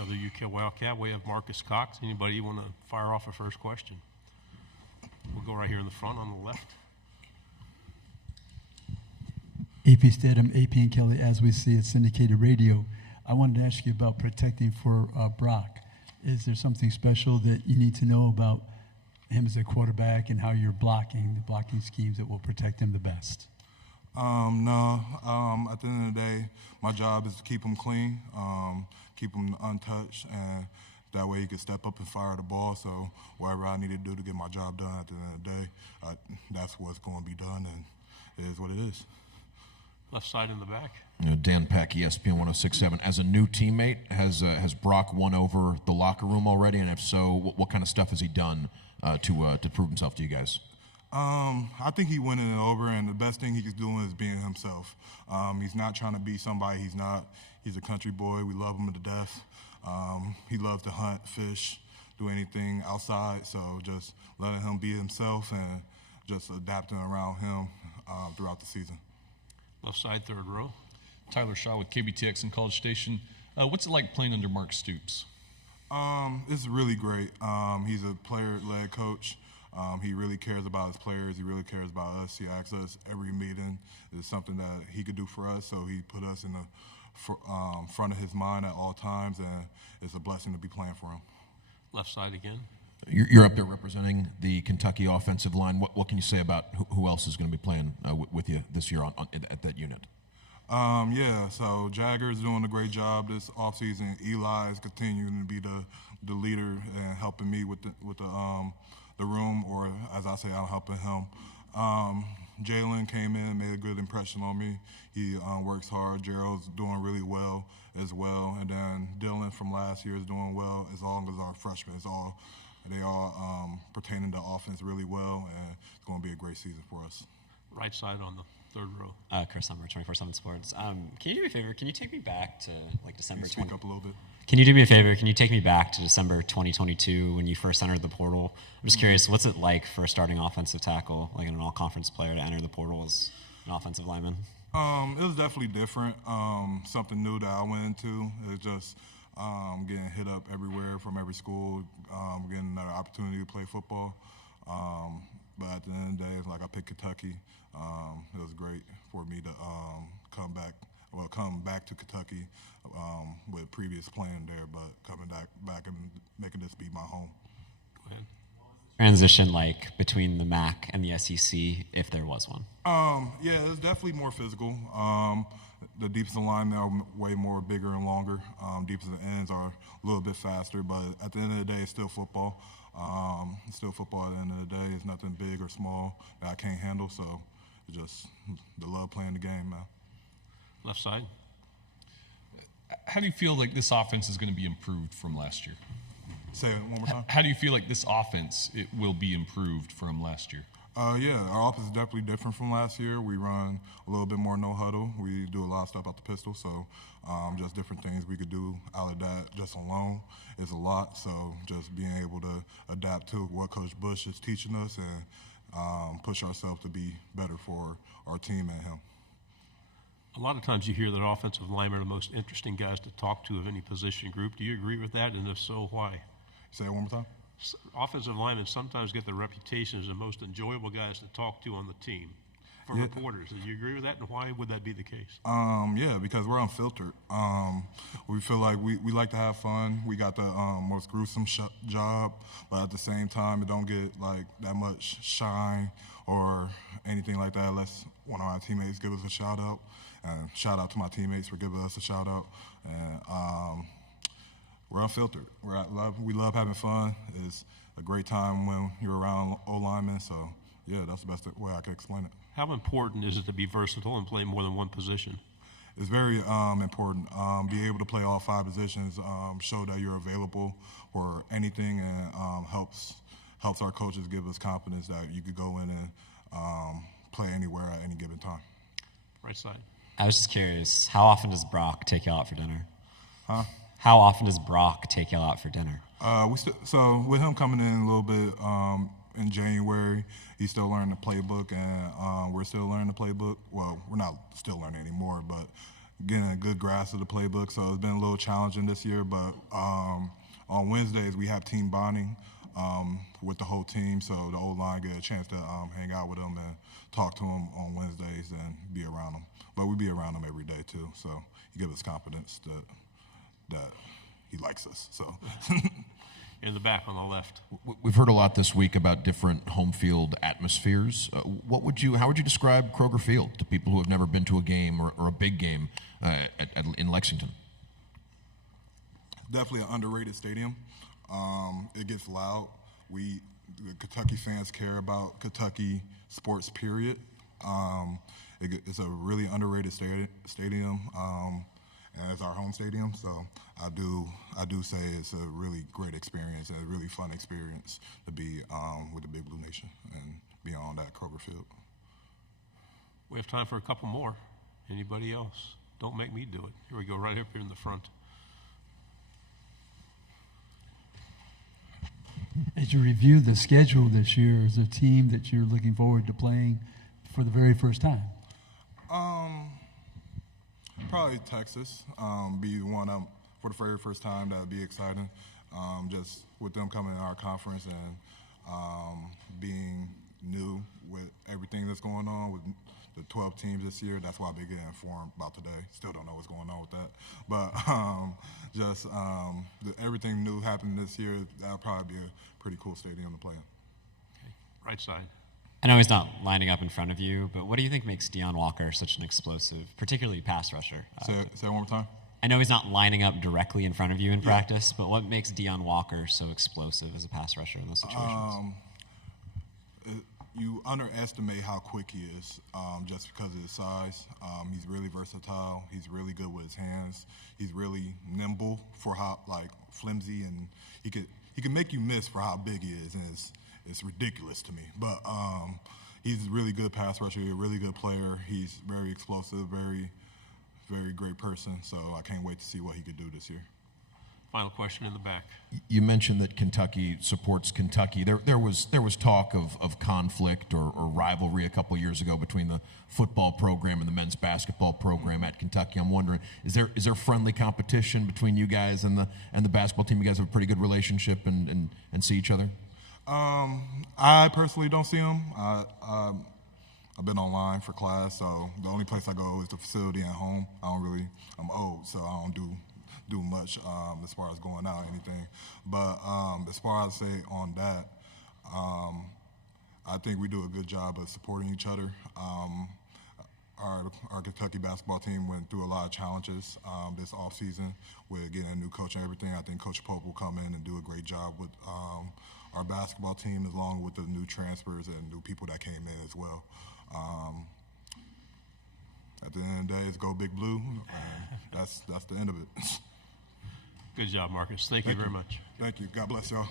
another UK Wildcat. We have Marques Cox. Anybody want to fire off a first question? We'll go right here in the front on the left. AP Stedham, AP and Kelly, as we see at syndicated radio. I wanted to ask you about protecting for Brock. Is there something special that you need to know about him as a quarterback and how you're blocking, the blocking schemes that will protect him the best? No. At the end of the day, my job is to keep him clean, keep him untouched, and that way he can step up and fire the ball. So whatever I need to do to get my job done at the end of the day, that's what's going to be done, and it is what it is. Left side in the back. Dan Peck, ESPN 106.7. As a new teammate, has Brock won over the locker room already? And if so, what kind of stuff has he done to prove himself to you guys? I think he winning it over, and the best thing he's doing is being himself. He's not trying to be somebody he's not. He's a country boy. We love him to death. He loves to hunt, fish, do anything outside. So just letting him be himself and just adapting around him throughout the season. Left side, third row. Tyler Shaw with KBTX and College Station. What's it like playing under Mark Stoops? It's really great. He's a player-led coach. He really cares about his players. He really cares about us. He asks us every meeting is something that he could do for us, so he put us in the front of his mind at all times, and it's a blessing to be playing for him. Left side again. You're up there representing the Kentucky offensive line. What can you say about who else is going to be playing with you this year at that unit? So Jagger is doing a great job this offseason. Eli is continuing to be the leader and helping me with the room, or as I say, I'm helping him. Jalen came in, made a good impression on me. He works hard. Gerald's doing really well as well. And then Dylan from last year is doing well, as long as our freshmen. They all pertaining to offense really well, and it's going to be a great season for us. Right side on the third row. Chris Summer, 24/7 Sports. Can you do me a favor? Can you take me back to December? Speak up a little bit. Can you do me a favor? Can you take me back to December 2022 when you first entered the portal? I'm just curious, what's it like for a starting offensive tackle, like an all-conference player, to enter the portal as an offensive lineman? It was definitely different. Something new that I went into. It's just getting hit up everywhere from every school, getting another opportunity to play football. But at the end of the day, it's like I picked Kentucky. It was great for me to come back to Kentucky with previous playing there, but coming back and making this be my home. Go ahead. Transition like between the MAC and the SEC, if there was one? It's definitely more physical. The defensive line now way more bigger and longer. Defensive ends are a little bit faster, but at the end of the day, it's still football. It's still football at the end of the day. It's nothing big or small that I can't handle, so it's just the love playing the game, man. Left side. How do you feel like this offense is going to be improved from last year? Say it one more time. How do you feel like this offense will be improved from last year? Our offense is definitely different from last year. We run a little bit more no huddle. We do a lot of stuff out the pistol, so just different things we could do out of that just alone is a lot. So just being able to adapt to what Coach Bush is teaching us and push ourselves to be better for our team and him. A lot of times you hear that offensive linemen are the most interesting guys to talk to of any position group. Do you agree with that? And if so, why? Say it one more time. Offensive linemen sometimes get the reputation as the most enjoyable guys to talk to on the team for reporters. Do you agree with that, and why would that be the case? Because we're unfiltered. We feel like we like to have fun. We got the most gruesome job, but at the same time, it don't get like that much shine or anything like that unless one of our teammates give us a shout out. And shout out to my teammates for giving us a shout out. And we're unfiltered. We love having fun. It's a great time when you're around O-linemen. So, that's the best way I can explain it. How important is it to be versatile and play more than one position? It's very important. Be able to play all 5 positions, show that you're available for anything, and helps our coaches give us confidence that you could go in and play anywhere at any given time. Right side. I was just curious, how often does Brock take you out for dinner? Huh? How often does Brock take you out for dinner? So with him coming in a little bit in January, he's still learning the playbook, and we're still learning the playbook. Well, we're not still learning anymore, but getting a good grasp of the playbook. So it's been a little challenging this year. But on Wednesdays we have team bonding with the whole team, so the O-line get a chance to hang out with them and talk to them on Wednesdays and be around them. But we be around them every day too, so he gives us confidence that he likes us. So. In the back on the left. We've heard a lot this week about different home field atmospheres. How would you describe Kroger Field to people who have never been to a game or a big game in Lexington? Definitely an underrated stadium. It gets loud. The Kentucky fans care about Kentucky sports, period. It's a really underrated stadium. And it's our home stadium, so I do say it's a really great experience and a really fun experience to be with the Big Blue Nation and be on that Kroger Field. We have time for a couple more. Anybody else? Don't make me do it. Here we go, right up here in the front. As you review the schedule this year, is there a team that you're looking forward to playing for the very first time? Probably Texas. Be the one for the very first time. That would be exciting. Just with them coming in our conference and being new with everything that's going on with the 12 teams this year. That's why I've been getting informed about today. Still don't know what's going on with that. But just everything new happening this year, that'll probably be a pretty cool stadium to play in. Okay. Right side. I know he's not lining up in front of you, but what do you think makes Deion Walker such an explosive, particularly pass rusher? Say it one more time. I know he's not lining up directly in front of you in practice, but what makes Deion Walker so explosive as a pass rusher in those situations? You underestimate how quick he is just because of his size. He's really versatile. He's really good with his hands. He's really nimble for how flimsy, and he can make you miss for how big he is, and it's ridiculous to me. But he's a really good pass rusher, a really good player. He's very explosive, very, very great person. So I can't wait to see what he could do this year. Final question in the back. You mentioned that Kentucky supports Kentucky. There was talk of conflict or rivalry a couple of years ago between the football program and the men's basketball program at Kentucky. I'm wondering, is there friendly competition between you guys and the basketball team? You guys have a pretty good relationship and see each other? I personally don't see them. I've been online for class, so the only place I go is the facility at home. I'm old, so I don't do much as far as going out or anything. But as far as say on that, I think we do a good job of supporting each other. Our Kentucky basketball team went through a lot of challenges this offseason with getting a new coach and everything. I think Coach Pope will come in and do a great job with our basketball team, along with the new transfers and new people that came in as well. At the end of the day, it's go Big Blue, and that's the end of it. Good job, Marcus. Thank you very much. Thank you. God bless y'all.